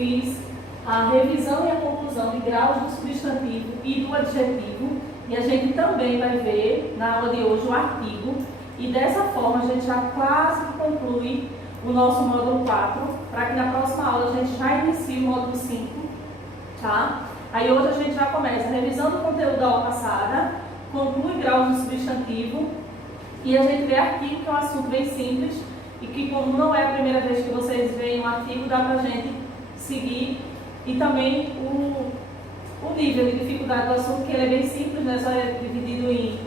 fiz a revisão e a conclusão de graus do substantivo e do adjetivo, e a gente também vai ver na aula de hoje o artigo, e dessa forma a gente já quase conclui o nosso módulo 4, para que na próxima aula a gente já inicie o módulo 5, tá? Aí hoje a gente já começa a revisão do conteúdo da aula passada, conclui graus do substantivo, e a gente vê artigo, que é um assunto bem simples, e que como não é a primeira vez que vocês veem um artigo, dá para a gente seguir, e também o nível de dificuldade do assunto, que ele é bem simples, né? Só é dividido em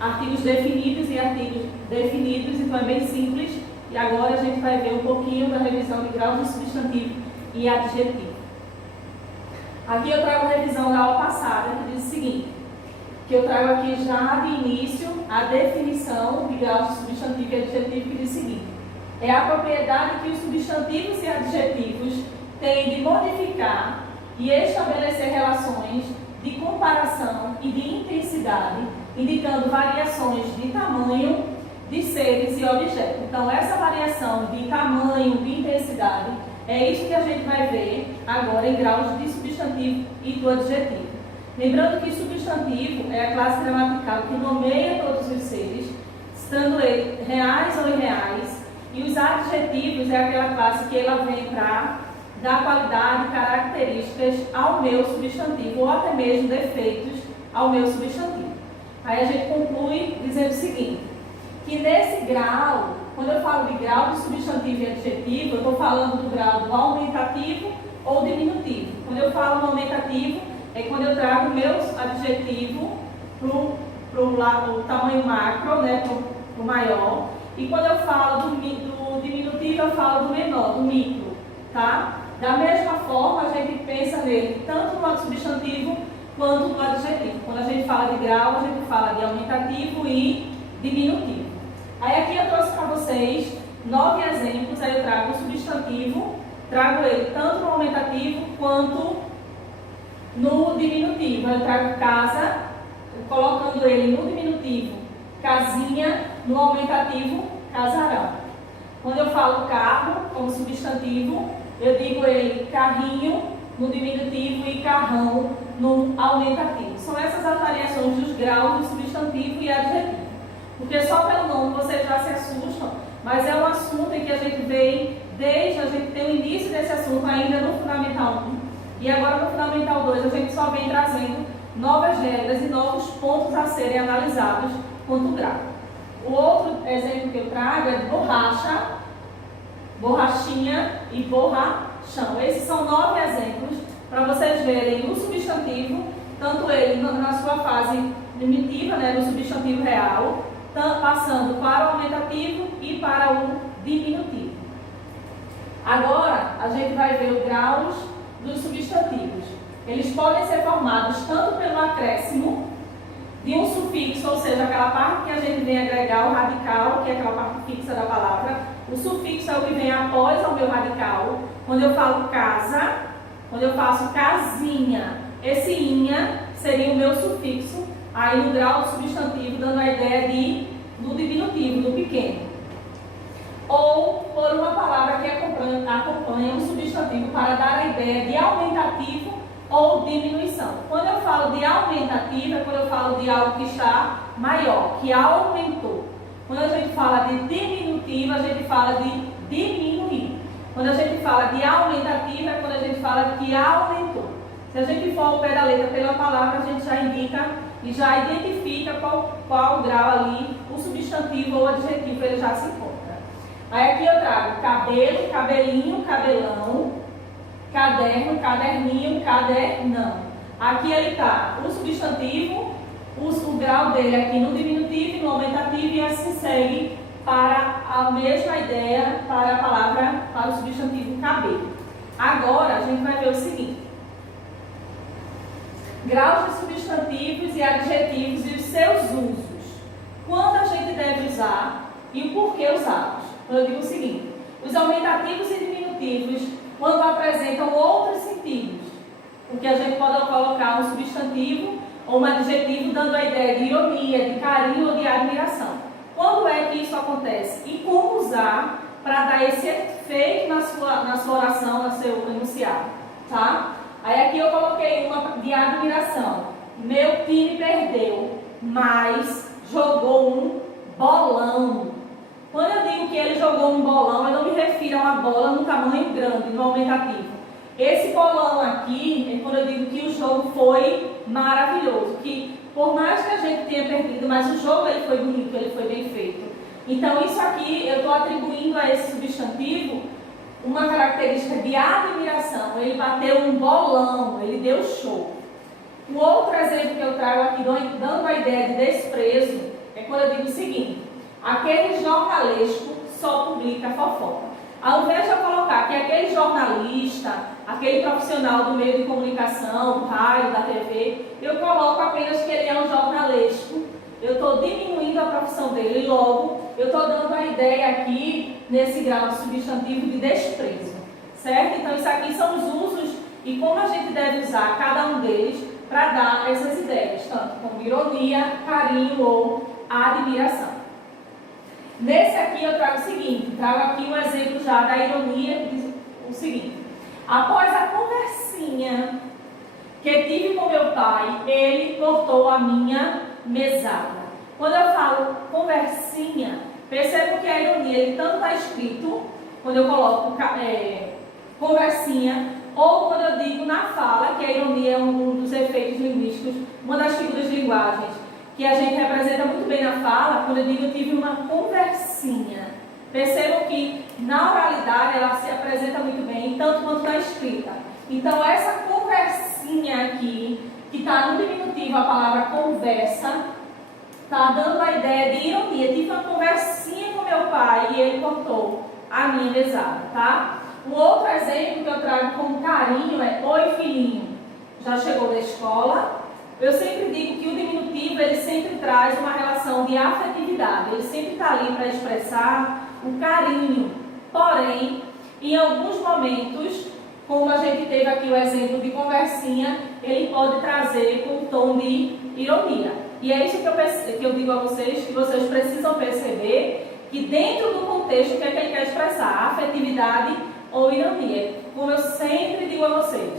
artigos definidos e artigos definidos, então é bem simples. E agora a gente vai ver um pouquinho da revisão de graus de substantivo e adjetivo. Aqui eu trago a revisão da aula passada, que diz o seguinte, que eu trago aqui já de início a definição de graus de substantivo e adjetivo, que diz o seguinte: é a propriedade que os substantivos e adjetivos têm de modificar e estabelecer relações de comparação e de intensidade, indicando variações de tamanho de seres e objetos. Então, essa variação de tamanho, de intensidade, é isso que a gente vai ver agora em graus de substantivo e do adjetivo. Lembrando que substantivo é a classe gramatical que nomeia todos os seres, estando eles reais ou irreais, e os adjetivos é aquela classe que ela vem para dar qualidade, características ao meu substantivo, ou até mesmo defeitos ao meu substantivo. Aí a gente conclui dizendo o seguinte, que nesse grau, quando eu falo de grau de substantivo e adjetivo, eu estou falando do grau do aumentativo ou diminutivo. Quando eu falo no aumentativo, é quando eu trago meus adjetivos para o lado do tamanho macro, né, para o maior. E quando eu falo do diminutivo, eu falo do menor, do micro, tá? Da mesma forma, a gente pensa nele tanto no substantivo quanto no adjetivo. Quando a gente fala de grau, a gente fala de aumentativo e diminutivo. Aí aqui eu trouxe para vocês 9 exemplos, aí eu trago o substantivo, trago ele tanto no aumentativo quanto no diminutivo. Eu trago casa, colocando ele no diminutivo, casinha, no aumentativo, casarão. Quando eu falo carro como substantivo, eu digo ele carrinho no diminutivo e carrão no aumentativo. São essas as variações dos graus do substantivo e adjetivo. Porque só pelo nome vocês já se assustam, mas é um assunto em que a gente vem desde, a gente tem o início desse assunto ainda no Fundamental 1, e agora no Fundamental 2 a gente só vem trazendo novas regras e novos pontos a serem analisados quanto grau. O outro exemplo que eu trago é de borracha, borrachinha e borrachão. Esses são 9 exemplos para vocês verem o substantivo, tanto ele na sua fase primitiva, né, no substantivo real, passando para o aumentativo e para o diminutivo. Agora, a gente vai ver os graus dos substantivos. Eles podem ser formados tanto pelo acréscimo de um sufixo, ou seja, aquela parte que a gente vem agregar o radical, que é aquela parte fixa da palavra. O sufixo é o que vem após o meu radical. Quando eu falo casa, quando eu faço casinha, esse inha seria o meu sufixo, aí no grau do substantivo, dando a ideia do diminutivo, do pequeno. Ou por uma palavra que acompanha um substantivo para dar a ideia de aumentativo ou diminuição. Quando eu falo de aumentativo, é quando eu falo de algo que está maior, que aumentou. Quando a gente fala de diminutivo, a gente fala de diminuir. Quando a gente fala de aumentativo, é quando a gente fala que aumentou. Se a gente for ao pé da letra pela palavra, a gente já indica e já identifica qual grau ali o substantivo ou adjetivo ele já se encontra. Aí aqui eu trago cabelo, cabelinho, cabelão, caderno, caderninho, cadernão. Aqui ele está o substantivo, o grau dele aqui no diminutivo e no aumentativo, e assim segue para a mesma ideia para a palavra, para o substantivo cabelo. Agora a gente vai ver o seguinte: graus de substantivos e adjetivos e os seus usos. Quando a gente deve usar e o porquê usá-los. Então eu digo o seguinte: os aumentativos e diminutivos, quando apresentam outros sentidos, porque a gente pode colocar um substantivo ou um adjetivo dando a ideia de ironia, de carinho ou de admiração. Quando é que isso acontece? E como usar para dar esse efeito feito na sua oração, no seu enunciado, tá? Aí aqui eu coloquei uma de admiração. Meu time perdeu, mas jogou um bolão. Quando eu digo que ele jogou um bolão, eu não me refiro a uma bola no tamanho grande, no aumentativo. Esse bolão aqui é quando eu digo que o jogo foi maravilhoso, que por mais que a gente tenha perdido, mas o jogo ele foi bonito, ele foi bem feito. Então isso aqui eu estou atribuindo a esse substantivo uma característica de admiração. Ele bateu um bolão, ele deu show. Um outro exemplo que eu trago aqui, dando a ideia de desprezo, é quando eu digo o seguinte: aquele jornalesco só publica fofoca. Ao invés de eu colocar que aquele jornalista, aquele profissional do meio de comunicação, do rádio, da TV, eu coloco apenas que ele é um jornalesco. Eu estou diminuindo a profissão dele, logo eu estou dando a ideia aqui, nesse grau de substantivo, de desprezo, certo? Então isso aqui são os usos e como a gente deve usar cada um deles para dar essas ideias, tanto como ironia, carinho ou admiração. Nesse aqui eu trago o seguinte, trago aqui um exemplo já da ironia, que diz o seguinte: após a conversinha que tive com meu pai, ele cortou a minha mesada. Quando eu falo conversinha, percebo que a ironia, ele tanto está escrito, quando eu coloco conversinha, ou quando eu digo na fala, que a ironia é um dos efeitos linguísticos, uma das figuras de linguagens, que a gente representa muito bem na fala, quando eu digo eu tive uma conversinha. Percebam que na oralidade ela se apresenta muito bem, tanto quanto na escrita. Então essa conversinha aqui, que está no diminutivo a palavra conversa, está dando a ideia de ironia. Tive uma conversinha com meu pai e ele cortou a minha mesada, tá? Um outro exemplo que eu trago com carinho é: oi filhinho, já chegou da escola? Eu sempre digo que o diminutivo ele sempre traz uma relação de afetividade, ele sempre está ali para expressar o carinho. Porém, em alguns momentos, como a gente teve aqui o exemplo de conversinha, ele pode trazer com um tom de ironia. E é isso que eu digo a vocês, que vocês precisam perceber que dentro do contexto, o que é que ele quer expressar? Afetividade ou ironia. Como eu sempre digo a vocês,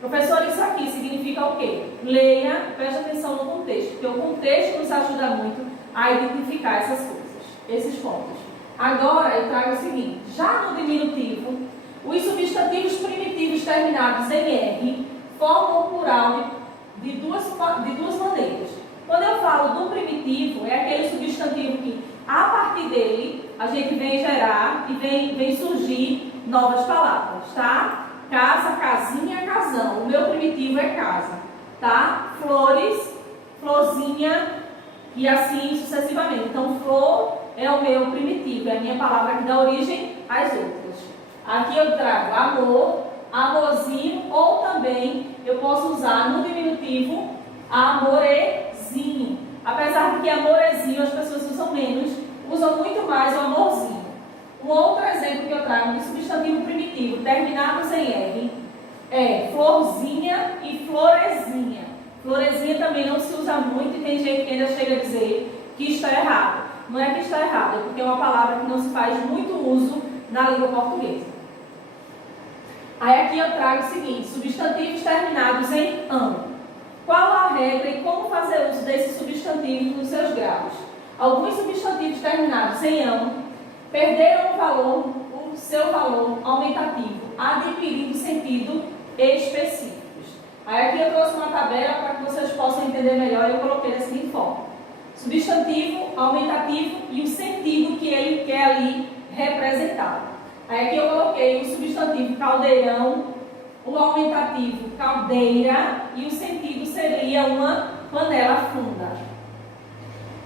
professor, isso aqui significa o quê? Leia, preste atenção no contexto, porque o contexto nos ajuda muito a identificar essas coisas, esses pontos. Agora eu trago o seguinte: já no diminutivo, os substantivos primitivos terminados em R formam o plural de duas maneiras. Quando eu falo do primitivo, é aquele substantivo que, a partir dele, a gente vem gerar e vem surgir novas palavras, tá? Casa, casinha, casão. O meu primitivo é casa, tá? Flores, florzinha e assim sucessivamente. Então, flor é o meu primitivo, é a minha palavra que dá origem às outras. Aqui eu trago amor, amorzinho, ou também eu posso usar no diminutivo amorezinho. Apesar de que amorezinho as pessoas usam menos, usam muito mais o amorzinho. Um outro exemplo que eu trago de substantivo primitivo terminados em R é florzinha e florezinha. Florezinha também não se usa muito e tem gente que ainda chega a dizer que está errado. Não é que está errado, é porque é uma palavra que não se faz muito uso na língua portuguesa. Aí aqui eu trago o seguinte: substantivos terminados em ão. Qual a regra e como fazer uso desses substantivos nos seus graus? Alguns substantivos terminados em ão perderam o seu valor aumentativo, adquirindo sentido específicos. Aí aqui eu trouxe uma tabela para que vocês possam entender melhor e eu coloquei da seguinte forma: substantivo, aumentativo e o sentido que ele quer ali representar. Aí aqui eu coloquei o substantivo caldeirão, o aumentativo caldeira e o sentido seria uma panela funda.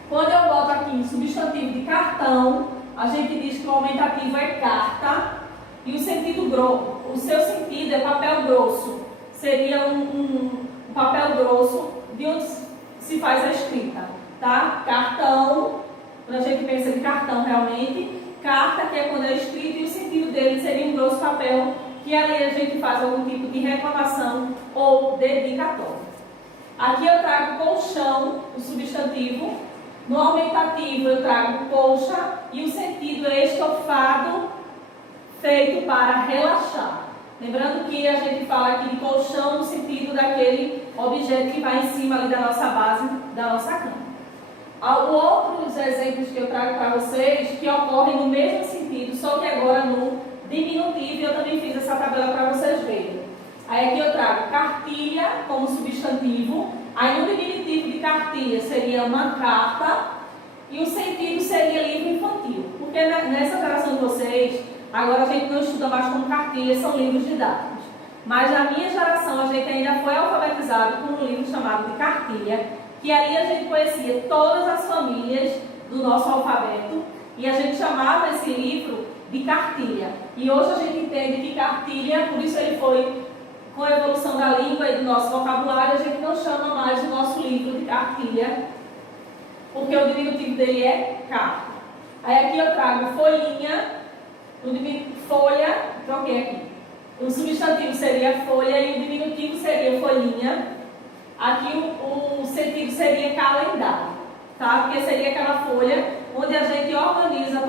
Quando eu boto aqui o substantivo de cartão, a gente diz que o aumentativo é carta e o sentido grosso, o seu sentido é papel grosso. Seria um papel grosso de onde se faz a escrita, tá? Cartão, quando a gente pensa em cartão realmente, carta que é quando é escrito e o sentido dele seria um grosso papel que ali a gente faz algum tipo de reclamação ou dedicatória. Aqui eu trago colchão, o substantivo. No aumentativo eu trago colcha e o sentido é estofado feito para relaxar. Lembrando que a gente fala aqui de colchão no sentido daquele objeto que vai em cima ali da nossa base, da nossa cama. Outros exemplos que eu trago para vocês que ocorrem no mesmo sentido, só que agora no diminutivo, e eu também fiz essa tabela para vocês verem. Aí aqui eu trago cartilha como substantivo, aí no diminutivo de cartilha seria uma carta e o sentido seria livro infantil. Porque nessa geração de vocês, agora a gente não estuda mais como cartilha, são livros didáticos. Mas na minha geração a gente ainda foi alfabetizado com um livro chamado de cartilha, que ali a gente conhecia todas as famílias do nosso alfabeto e a gente chamava esse livro de cartilha. E hoje a gente entende que cartilha, por isso ele foi, com a evolução da língua e do nosso vocabulário, a gente não chama mais o nosso livro de cartilha, porque o diminutivo dele é carta. Aí aqui eu trago folhinha, folha, troquei aqui. O substantivo seria folha e o diminutivo seria folhinha. Aqui o sentido seria calendário, tá? Porque seria aquela folha onde a gente organiza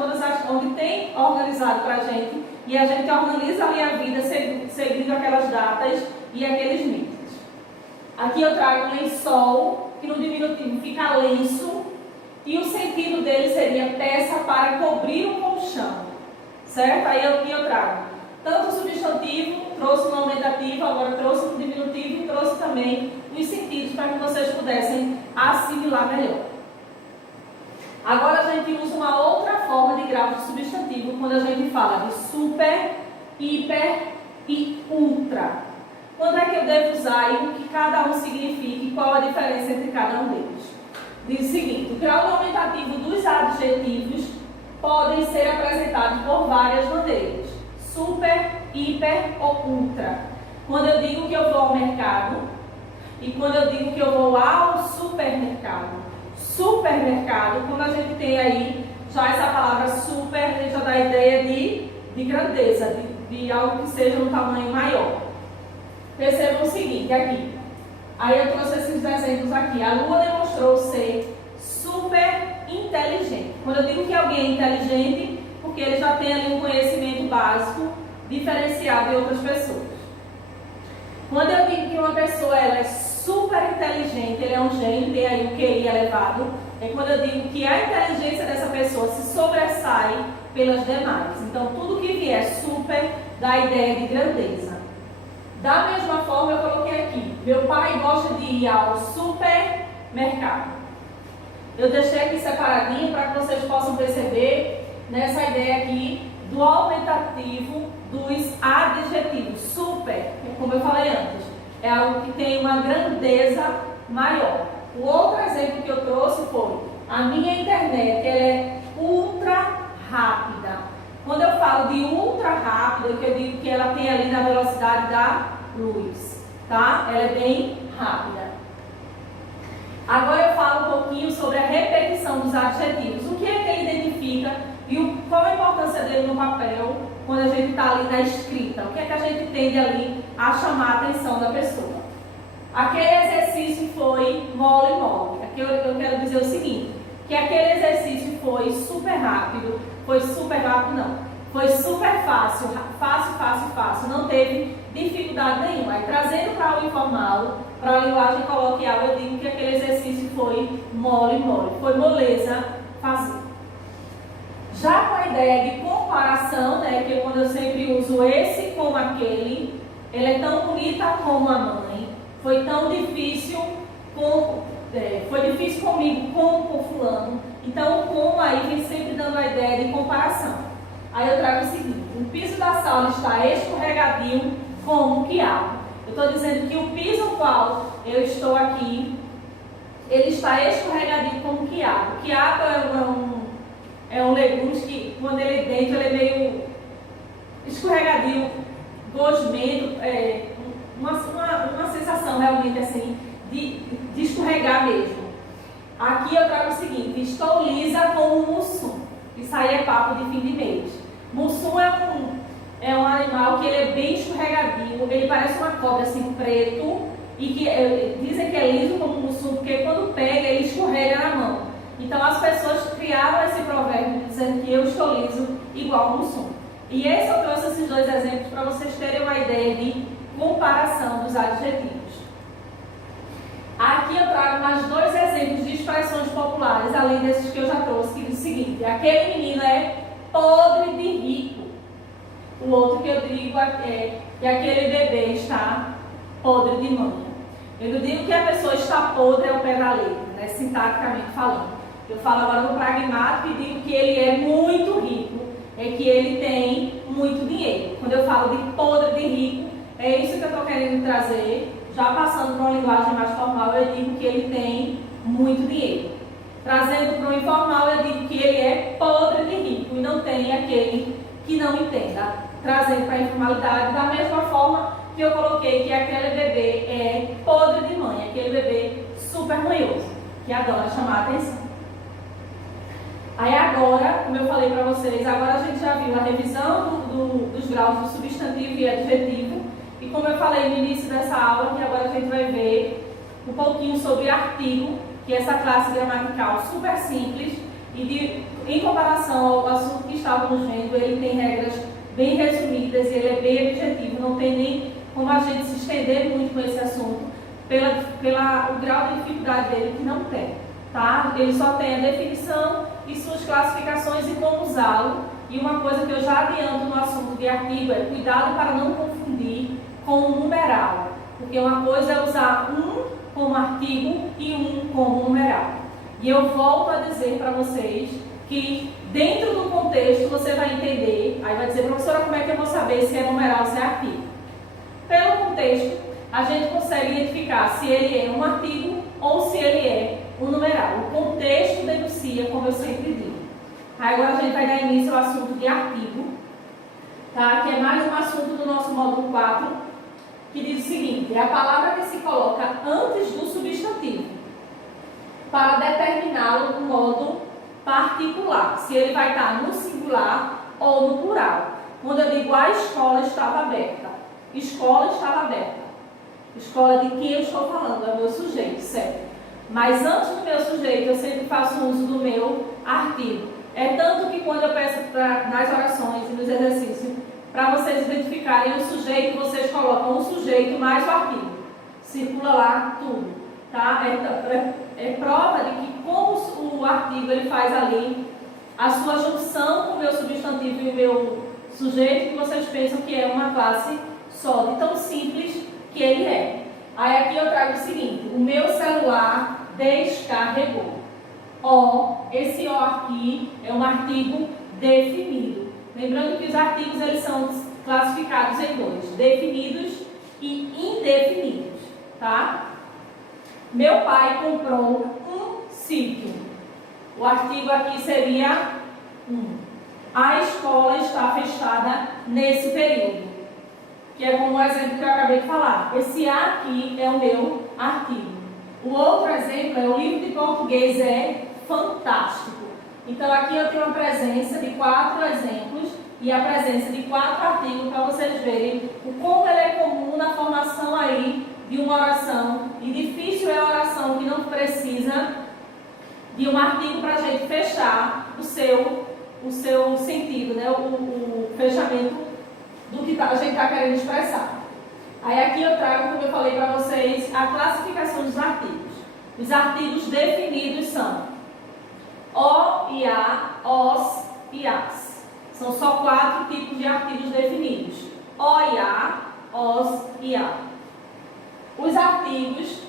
onde tem organizado para a gente e a gente organiza ali a vida seguindo aquelas datas e aqueles meses. Aqui eu trago lençol, que no diminutivo fica lenço e o sentido dele seria peça para cobrir um colchão, certo? Aí aqui eu trago tanto o substantivo, trouxe no aumentativo, agora trouxe no diminutivo e trouxe também os sentidos para que vocês pudessem assimilar melhor. Agora a gente usa uma outra forma de grau de substantivo quando a gente fala de super, hiper e ultra. Quando é que eu devo usar e o que cada um significa e qual a diferença entre cada um deles? Diz o seguinte: o grau aumentativo dos adjetivos podem ser apresentados por várias maneiras: super, hiper ou ultra. Quando eu digo que eu vou ao mercado e quando eu digo que eu vou ao supermercado. Supermercado, quando a gente tem aí já essa palavra super, já dá a ideia de grandeza, de algo que seja um tamanho maior. Percebam o seguinte aqui. Aí eu trouxe esses exemplos aqui. A Lua demonstrou ser super inteligente. Quando eu digo que alguém é inteligente, porque ele já tem ali um conhecimento básico diferenciado de outras pessoas. Quando eu digo que uma pessoa ela é super inteligente, ele é um gênio, tem aí o QI elevado, é quando eu digo que a inteligência dessa pessoa se sobressai pelas demais. Então, tudo que vier super dá a ideia de grandeza. Da mesma forma, eu coloquei aqui, meu pai gosta de ir ao supermercado. Eu deixei aqui separadinho para que vocês possam perceber nessa ideia aqui do aumentativo dos adjetivos. Super, como eu falei antes, é algo que tem uma grandeza maior. O outro exemplo que eu trouxe foi: a minha internet ela é ultra rápida. Quando eu falo de ultra rápida, eu digo que ela tem ali na velocidade da luz, tá? Ela é bem rápida. Agora eu falo um pouquinho sobre a repetição dos adjetivos. O que é que ele identifica e qual a importância dele no papel quando a gente está ali na escrita? O que é que a gente tende ali a chamar a atenção da pessoa? Aquele exercício foi mole. Aqui eu quero dizer o seguinte, que aquele exercício foi super rápido, foi super fácil, fácil, não teve dificuldade nenhuma. Aí, trazendo para o informal, para a linguagem coloquial, eu digo que aquele exercício foi mole, foi moleza fazer. Já com a ideia de comparação, né, que quando eu sempre uso esse com aquele, ela é tão bonita como a mãe, foi tão difícil foi difícil comigo com fulano. Então o com aí vem sempre dando a ideia de comparação. Aí eu trago o seguinte: o piso da sala está escorregadio como um quiabo. Eu estou dizendo que o piso no qual eu estou aqui, ele está escorregadio como um quiabo. O quiabo é um legume que, quando ele é dentro, ele é meio escorregadio, gosmento, uma sensação realmente assim de escorregar mesmo. Aqui eu trago o seguinte: estou lisa como um mussum. Isso aí é papo de fim de mês. Mussum é um animal que ele é bem escorregadio, ele parece uma cobra assim preto e que dizem que é liso como um mussum porque quando pega ele escorrega na mão. Então as pessoas criaram esse provérbio dizendo que eu estou liso igual um mussum. E eu trouxe esses dois exemplos para vocês terem uma ideia de comparação dos adjetivos. Aqui eu trago mais dois exemplos de expressões populares, além desses que eu já trouxe, que diz o seguinte: aquele menino é podre de rico. O outro que eu digo é que aquele bebê está podre de manha. Eu não digo que a pessoa está podre ao pé da letra, né, sintaticamente falando. Eu falo agora no pragmático e digo que ele é muito rico, é que ele tem muito dinheiro. Quando eu falo de podre de rico, é isso que eu estou querendo trazer. Já passando para uma linguagem mais formal, eu digo que ele tem muito dinheiro. Trazendo para o informal, eu digo que ele é podre de rico e não tem aquele que não entenda. Trazendo para a informalidade, da mesma forma que eu coloquei que aquele bebê é podre de mãe, aquele bebê super manhoso, que adora chamar a atenção. Aí agora, como eu falei para vocês, agora a gente já viu a revisão dos graus do substantivo e adjetivo. E como eu falei no início dessa aula, que agora a gente vai ver um pouquinho sobre artigo, que é essa classe gramatical super simples e em comparação ao assunto que estávamos vendo, ele tem regras bem resumidas e ele é bem objetivo, não tem nem como a gente se estender muito com esse assunto, o grau de dificuldade dele que não tem, tá? Ele só tem a definição e suas classificações e como usá-lo. E uma coisa que eu já adianto no assunto de artigo é cuidado para não confundir com o numeral, porque uma coisa é usar um como artigo e um como numeral. E eu volto a dizer para vocês que dentro do contexto você vai entender, aí vai dizer: professora, como é que eu vou saber se é numeral ou se é artigo? Pelo contexto, a gente consegue identificar se ele é um artigo ou se ele é um numeral. O contexto denuncia, como eu sempre digo. Aí agora a gente vai dar início ao assunto de artigo, tá? Que é mais um assunto do nosso módulo 4, que diz o seguinte: é a palavra que se coloca antes do substantivo para determiná-lo no modo particular, se ele vai estar no singular ou no plural. Quando eu digo a escola estava aberta, escola estava aberta. Escola de quem eu estou falando, é o meu sujeito, certo? Mas antes do meu sujeito, eu sempre faço uso do meu artigo. É tanto que quando eu peço nas orações e nos exercícios, para vocês identificarem o sujeito, vocês colocam o sujeito mais o artigo. Circula lá tudo, tá? É prova de que como o artigo ele faz ali a sua junção com o meu substantivo e o meu sujeito, que vocês pensam que é uma classe só, de tão simples que ele é. Aí aqui eu trago o seguinte: o meu celular descarregou. Esse O aqui é um artigo definido. Lembrando que os artigos eles são classificados em dois: definidos e indefinidos, tá? Meu pai comprou um sítio. O artigo aqui seria a escola está fechada nesse período, que é como o exemplo que eu acabei de falar. Esse A aqui é o meu artigo. O outro exemplo é: o livro de português é fantástico. Então aqui eu tenho a presença de 4 exemplos e a presença de 4 artigos para vocês verem o como ele é comum na formação aí de uma oração. E difícil é a oração que não precisa de um artigo para a gente fechar o seu sentido, né? o fechamento do que a gente está querendo expressar. Aí aqui eu trago, como eu falei para vocês, a classificação dos artigos. Os artigos definidos são o e a, os e as. São só 4 tipos de artigos definidos: o e a, os e a. Os artigos,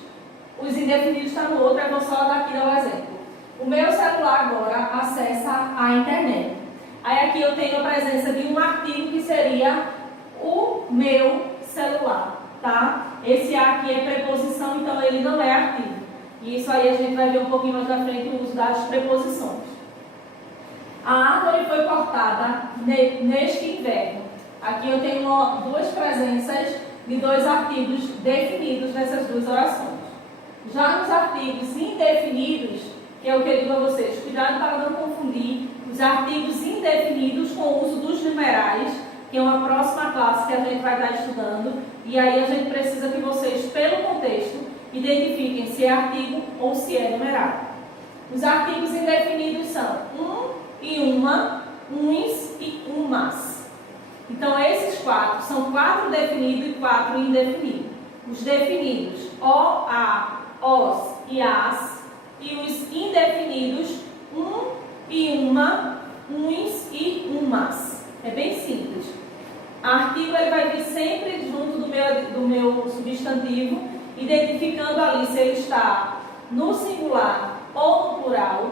os indefinidos estão no outro, eu vou só daqui dar um exemplo. O meu celular agora acessa a internet. Aí aqui eu tenho a presença de um artigo que seria o meu celular, tá? Esse A aqui é preposição, então ele não é artigo. E isso aí a gente vai ver um pouquinho mais na frente o uso das preposições. A árvore foi cortada neste inverno. Aqui eu tenho duas presenças de 2 artigos definidos nessas 2 orações. Já nos artigos indefinidos, que é o que eu digo a vocês, cuidado para não confundir os artigos indefinidos com o uso dos numerais, que é uma próxima classe que a gente vai estar estudando. E aí a gente precisa que vocês, pelo contexto, identifiquem se é artigo ou se é numeral. Os artigos indefinidos são um e uma, uns e umas. Então, esses quatro são 4 definidos e 4 indefinidos. Os definidos, o, a, os e as. E os indefinidos, e uma, uns e umas. É bem simples. Artigo ele vai vir sempre junto do meu substantivo, identificando ali se ele está no singular ou no plural.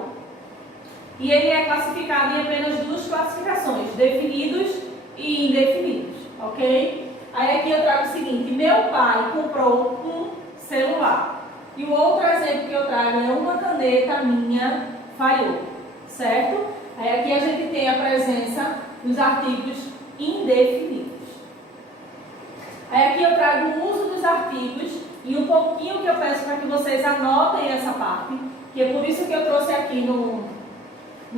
E ele é classificado em apenas 2 classificações, definidos e indefinidos, ok? Aí aqui eu trago o seguinte: meu pai comprou um celular. E o outro exemplo que eu trago é uma caneta minha falhou, certo? Aí aqui a gente tem a presença dos artigos indefinidos. Aí aqui eu trago o uso dos artigos e um pouquinho que eu peço para que vocês anotem essa parte, que é por isso que eu trouxe aqui no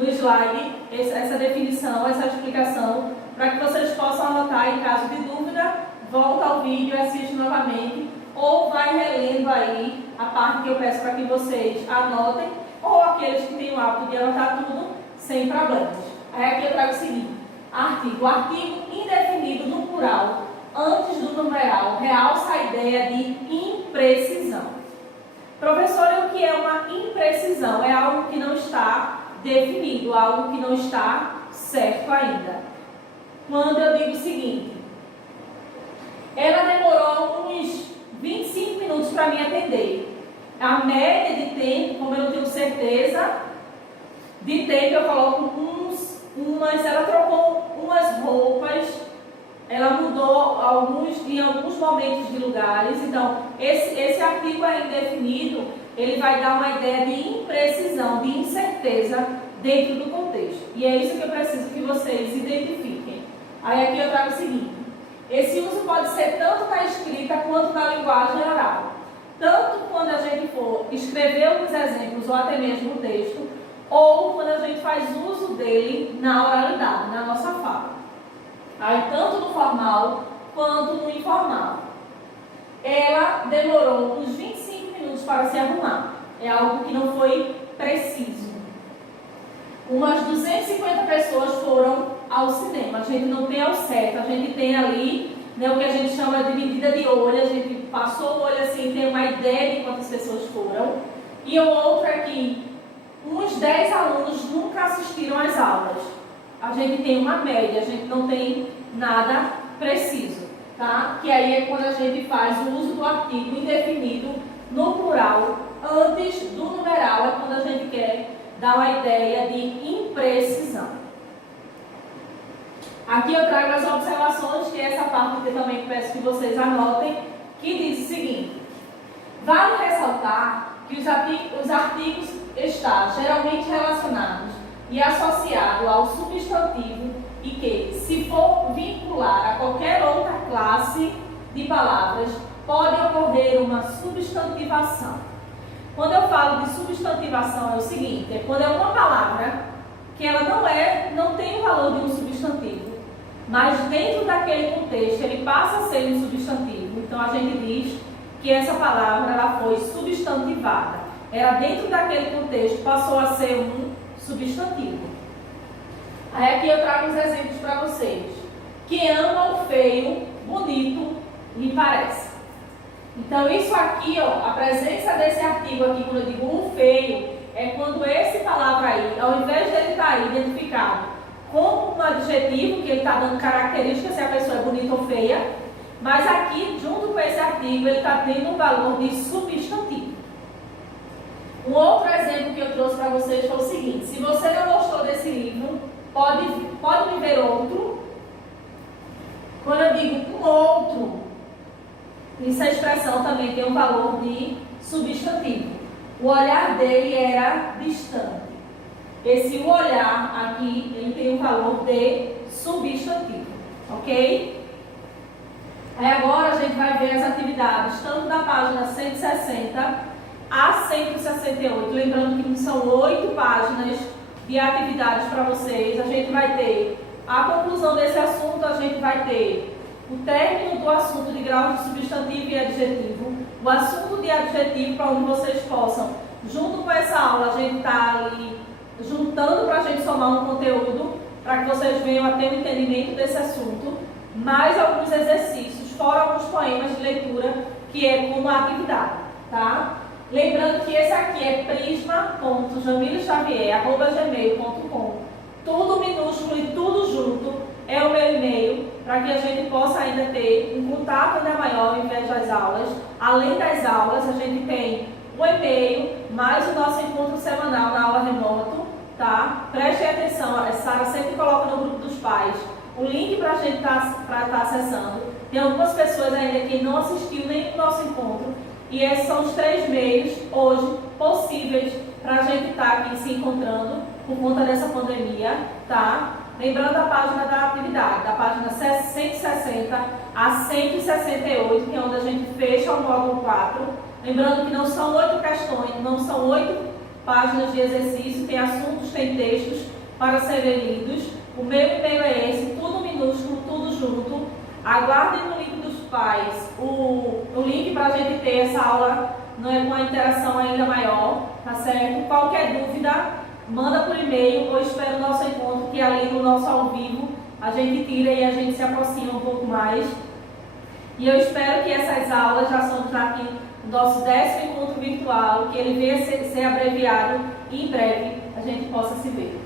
slide essa definição, essa explicação, para que vocês possam anotar. Em caso de dúvida, volta ao vídeo, assiste novamente, ou vai relendo aí a parte que eu peço para que vocês anotem, ou aqueles que têm o hábito de anotar tudo, sem problemas. Aí aqui eu trago o seguinte: artigo indefinido no plural, antes do numeral, realça a ideia de imprecisão. Professor, o que é uma imprecisão? É algo que não está definido, algo que não está certo ainda. Quando eu digo o seguinte: ela demorou uns 25 minutos para me atender. A média de tempo, como eu não tenho certeza de tempo, eu coloco umas, ela trocou umas roupas, ela mudou em alguns momentos de lugares. Então, esse artigo é indefinido, ele vai dar uma ideia de imprecisão, de incerteza dentro do contexto. E é isso que eu preciso que vocês identifiquem. Aí aqui eu trago o seguinte: esse uso pode ser tanto na escrita quanto na linguagem oral. Tanto quando a gente for escrever alguns exemplos ou até mesmo o texto, ou quando a gente faz uso dele na oralidade, na nossa fala. Aí, tanto no formal quanto no informal. Ela demorou uns 25 minutos para se arrumar. É algo que não foi preciso. Umas 250 pessoas foram ao cinema. A gente não tem ao certo, a gente tem ali, né, o que a gente chama de medida de olho. A gente passou o olho assim, tem uma ideia de quantas pessoas foram. E o outro é que uns 10 alunos nunca assistiram às aulas. A gente tem uma média, a gente não tem nada preciso, tá? Que aí é quando a gente faz o uso do artigo indefinido no plural, antes do numeral, é quando a gente quer dar uma ideia de imprecisão. Aqui eu trago as observações, que é essa parte que eu também peço que vocês anotem, que diz o seguinte: vale ressaltar que os artigos estão geralmente relacionados e associado ao substantivo e que, se for vincular a qualquer outra classe de palavras, pode ocorrer uma substantivação. Quando eu falo de substantivação é o seguinte: é quando é uma palavra que ela não tem o valor de um substantivo, mas dentro daquele contexto ele passa a ser um substantivo. Então a gente diz que essa palavra ela foi substantivada. Ela dentro daquele contexto passou a ser um substantivo. Aí aqui eu trago uns exemplos para vocês. Que ama o feio, bonito lhe parece. Então isso aqui, ó, a presença desse artigo aqui, quando eu digo o feio, é quando essa palavra aí, ao invés de ele estar aí identificado como um adjetivo, que ele está dando características se a pessoa é bonita ou feia, mas aqui, junto com esse artigo, ele está tendo um valor de substantivo. Um outro exemplo que eu trouxe para vocês foi o seguinte: se você não gostou desse livro, pode me ver outro. Quando eu digo um outro, essa expressão também tem um valor de substantivo. O olhar dele era distante. Esse olhar aqui, ele tem um valor de substantivo, ok? Aí agora a gente vai ver as atividades, tanto da página 160 a 168. Lembrando que são 8 páginas de atividades para vocês. A gente vai ter a conclusão desse assunto, a gente vai ter o término do assunto de grau de substantivo e adjetivo, o assunto de adjetivo, para onde vocês possam, junto com essa aula, a gente está ali juntando para a gente somar um conteúdo, para que vocês venham a ter um entendimento desse assunto. mais alguns exercícios, fora alguns poemas de leitura, que é como atividade, tá? Lembrando que esse aqui é prisma.jamilexavier@gmail.com. Tudo minúsculo e tudo junto é o meu e-mail, para que a gente possa ainda ter um contato ainda maior ao invés das aulas. Além das aulas, a gente tem um e-mail, mais o nosso encontro semanal na aula remoto, tá? Prestem atenção, a Sara sempre coloca no grupo dos pais o link para a gente estar acessando. Tem algumas pessoas ainda que não assistiu nem o nosso encontro, e esses são os 3 meios hoje possíveis para a gente estar aqui se encontrando por conta dessa pandemia, tá? Lembrando a página da atividade, da página 160 a 168, que é onde a gente fecha o módulo 4. Lembrando que não são 8 questões, não são 8 páginas de exercício, tem assuntos, tem textos para serem lidos. O meu e-mail é esse, tudo minúsculo, tudo junto. Aguardem no link dos pais o link para a gente ter essa aula, não é, com a interação ainda maior, tá certo? Qualquer dúvida, manda por e-mail ou espera o nosso encontro, que ali no nosso ao vivo a gente tira e a gente se aproxima um pouco mais. E eu espero que essas aulas, já somos aqui no nosso 10º encontro virtual, que ele venha ser abreviado e em breve a gente possa se ver.